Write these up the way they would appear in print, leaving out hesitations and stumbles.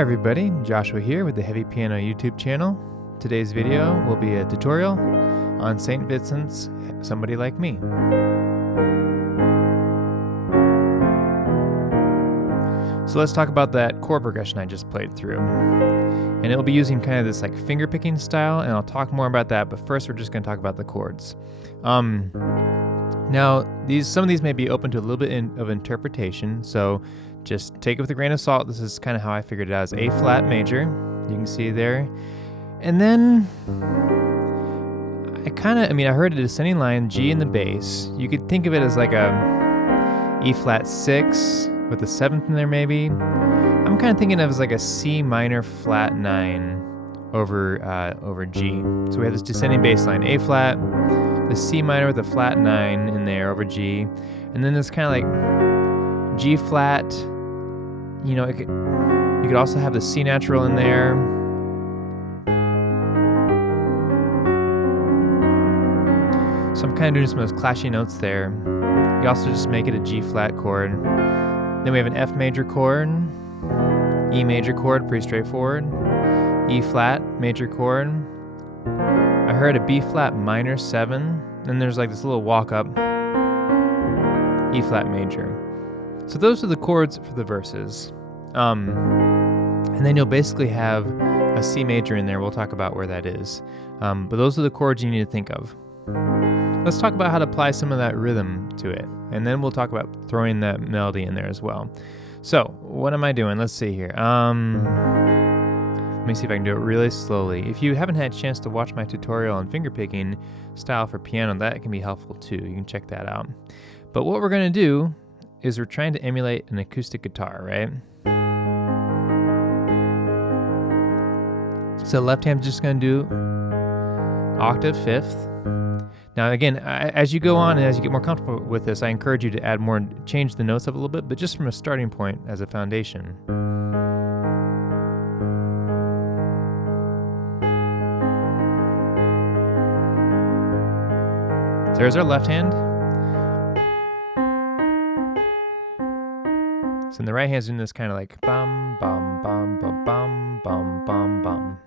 Hi everybody, Joshua here with the Heavy Piano YouTube channel. Today's video will be a tutorial on St. Vincent's Somebody Like Me. So let's talk about that chord progression I just played through. And it'll be using kind of this like finger picking style, and I'll talk more about that, but first we're just going to talk about the chords. Now, some of these may be open to a little bit of interpretation, so just take it with a grain of salt. This is kind of how I figured it out, as A flat major, you can see there. And then I heard a descending line, G in the bass. You could think of it as like a E flat 6 with a 7th in there maybe. I'm kind of thinking of it as like a C minor flat 9 over G. So we have this descending bass line, A flat, the C minor with a flat 9 in there over G, and then this kind of like G flat. You know, you could also have the C natural in there. So I'm kind of doing some of those clashy notes there. You also just make it a G flat chord. Then we have an F major chord, E major chord, pretty straightforward, E flat major chord. I heard a B flat minor 7, then there's like this little walk up, E flat major. So those are the chords for the verses. And then you'll basically have a C major in there. We'll talk about where that is. But those are the chords you need to think of. Let's talk about how to apply some of that rhythm to it. And then we'll talk about throwing that melody in there as well. So what am I doing? Let's see here. Let me see if I can do it really slowly. If you haven't had a chance to watch my tutorial on fingerpicking style for piano, that can be helpful too. You can check that out. But what we're going to do is we're trying to emulate an acoustic guitar, right? So left hand's just going to do octave 5th. Now again, as you go on and as you get more comfortable with this, I encourage you to add more, change the notes up a little bit, but just from a starting point as a foundation. So there's our left hand. So in the right hand's doing this kind of like bum, bum, bum, bum, bum, bum, bum, bum.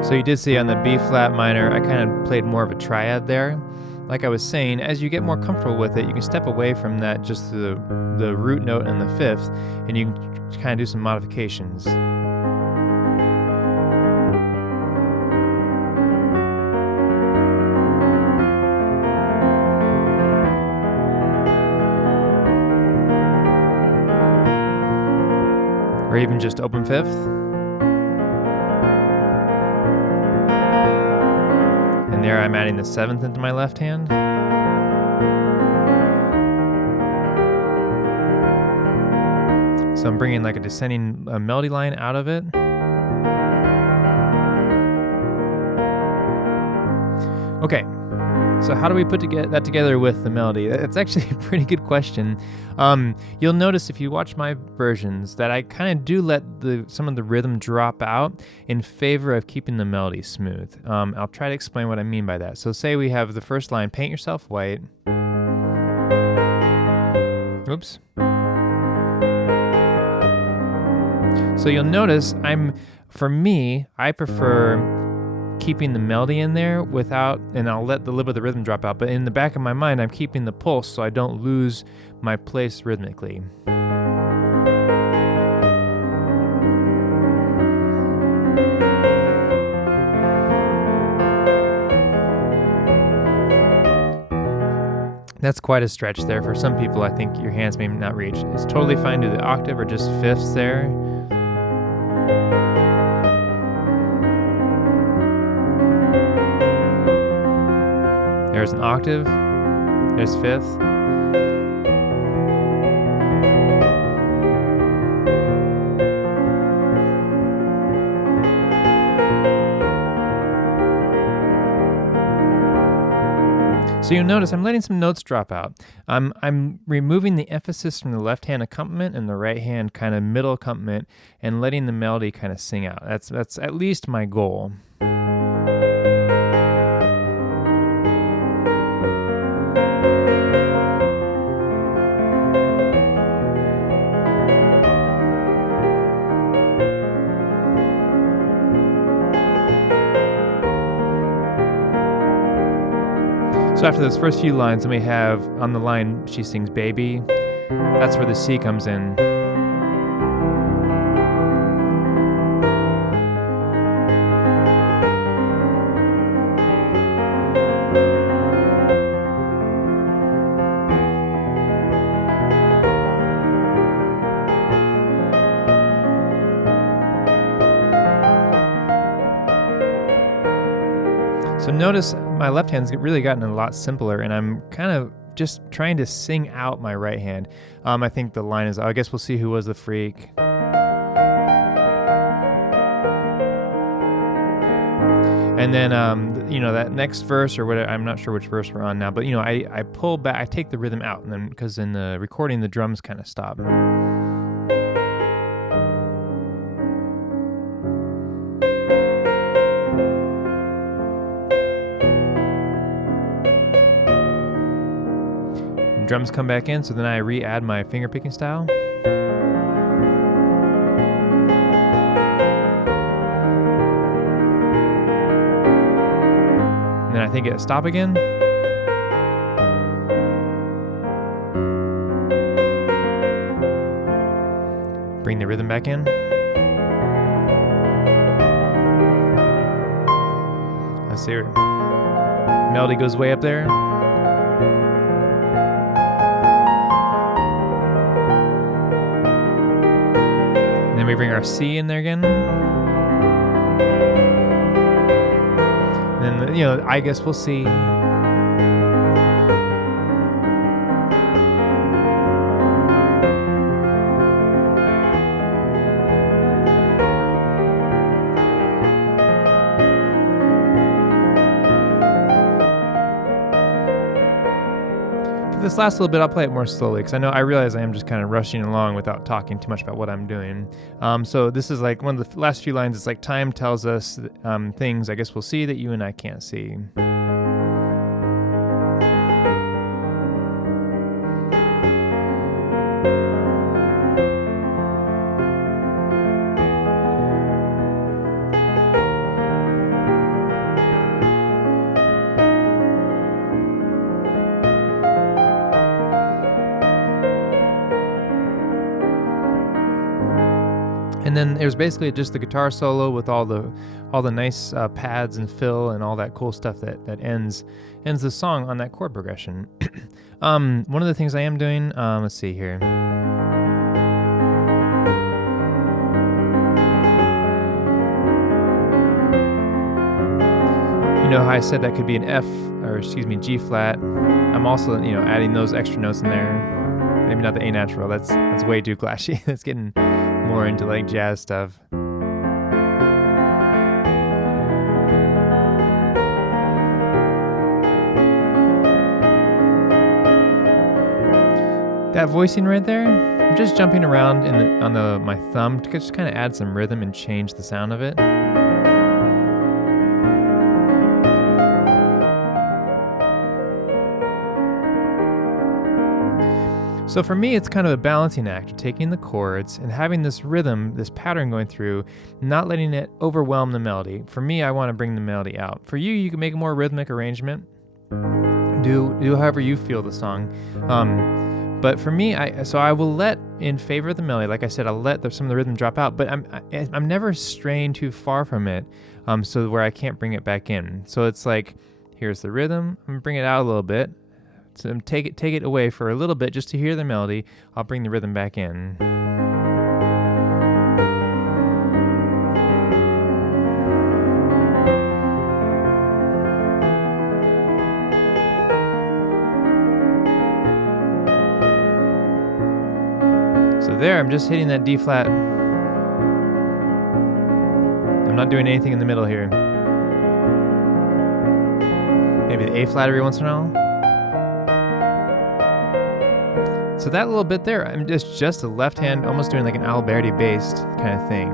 So you did see on the B flat minor, I kind of played more of a triad there. Like I was saying, as you get more comfortable with it, you can step away from that, just the root note and the 5th, and you can kind of do some modifications. Or even just open 5th. And there I'm adding the 7th into my left hand. So I'm bringing like a descending melody line out of it. Okay, so how do we put that together with the melody? It's actually a pretty good question. You'll notice if you watch my versions that I kind of do let some of the rhythm drop out in favor of keeping the melody smooth. I'll try to explain what I mean by that. So say we have the first line, paint yourself white. Oops. So you'll notice for me, I prefer keeping the melody in there and I'll let the little bit of the rhythm drop out, but in the back of my mind, I'm keeping the pulse so I don't lose my place rhythmically. That's quite a stretch there. For some people, I think your hands may not reach. It's totally fine to do the octave or just 5ths there. There's an octave, there's 5th. So you'll notice I'm letting some notes drop out. I'm removing the emphasis from the left hand accompaniment and the right hand kind of middle accompaniment and letting the melody kind of sing out. That's at least my goal. So after those first few lines, then we have on the line she sings baby. That's where the C comes in. So notice my left hand's really gotten a lot simpler, and I'm kind of just trying to sing out my right hand. I think the line is, I guess we'll see who was the freak. And then, that next verse or whatever, I'm not sure which verse we're on now, but, I pull back, I take the rhythm out, and then, because in the recording, the drums kind of stop. Drums come back in, so then I re-add my fingerpicking style. And then I think it stop again. Bring the rhythm back in. Let's see. Melody goes way up there. Then we bring our C in there again. And then, I guess we'll see. This last little bit, I'll play it more slowly because I realize I am just kind of rushing along without talking too much about what I'm doing. So this is like one of the last few lines. It's like time tells us things I guess we'll see that you and I can't see. And then there's basically just the guitar solo with all the nice pads and fill and all that cool stuff that ends the song on that chord progression. One of the things I am doing, let's see here. You know how I said that could be an F, or G flat. I'm also, adding those extra notes in there. Maybe not the A natural. That's way too clashy. That's getting more into like jazz stuff. That voicing right there, I'm just jumping around on my thumb to just kind of add some rhythm and change the sound of it. So for me, it's kind of a balancing act, taking the chords and having this rhythm, this pattern going through, not letting it overwhelm the melody. For me, I want to bring the melody out. For you, you can make a more rhythmic arrangement. Do however you feel the song. But for me, I will let, in favor of the melody, like I said, I'll let some of the rhythm drop out, but I'm never straying too far from it, so where I can't bring it back in. So it's like, here's the rhythm, I'm gonna bring it out a little bit. So take it away for a little bit just to hear the melody. I'll bring the rhythm back in. So there, I'm just hitting that D flat. I'm not doing anything in the middle here. Maybe the A flat every once in a while. So that little bit there, I'm just a left hand, almost doing like an Alberti based kind of thing.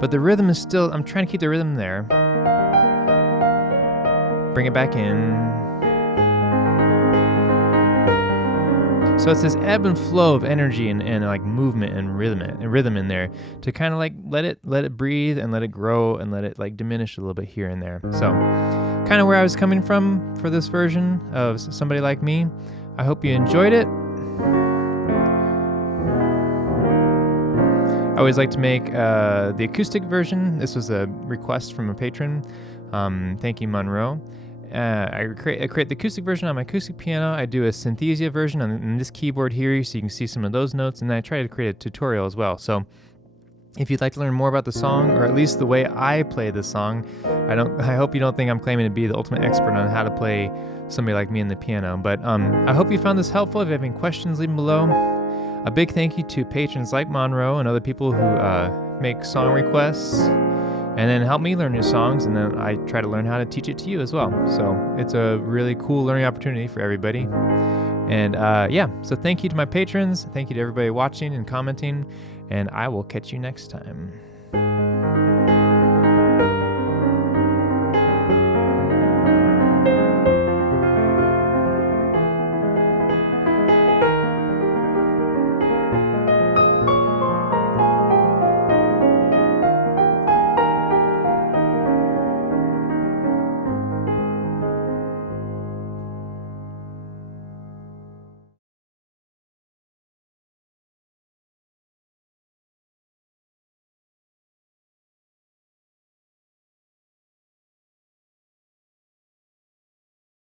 But the rhythm is still, I'm trying to keep the rhythm there. Bring it back in. So it's this ebb and flow of energy and like movement and rhythm in there to kind of like let it breathe and let it grow and let it like diminish a little bit here and there. So kind of where I was coming from for this version of Somebody Like Me. I hope you enjoyed it. I always like to make the acoustic version. This was a request from a patron. Thank you, Monroe. I create the acoustic version on my acoustic piano. I do a Synthesia version on this keyboard here, so you can see some of those notes, and then I try to create a tutorial as well. So if you'd like to learn more about the song, or at least the way I play the song, I hope you don't think I'm claiming to be the ultimate expert on how to play Somebody Like Me in the piano. But I hope you found this helpful. If you have any questions, leave them below. A big thank you to patrons like Monroe and other people who make song requests and then help me learn new songs, and then I try to learn how to teach it to you as well. So it's a really cool learning opportunity for everybody. And so thank you to my patrons. Thank you to everybody watching and commenting, and I will catch you next time.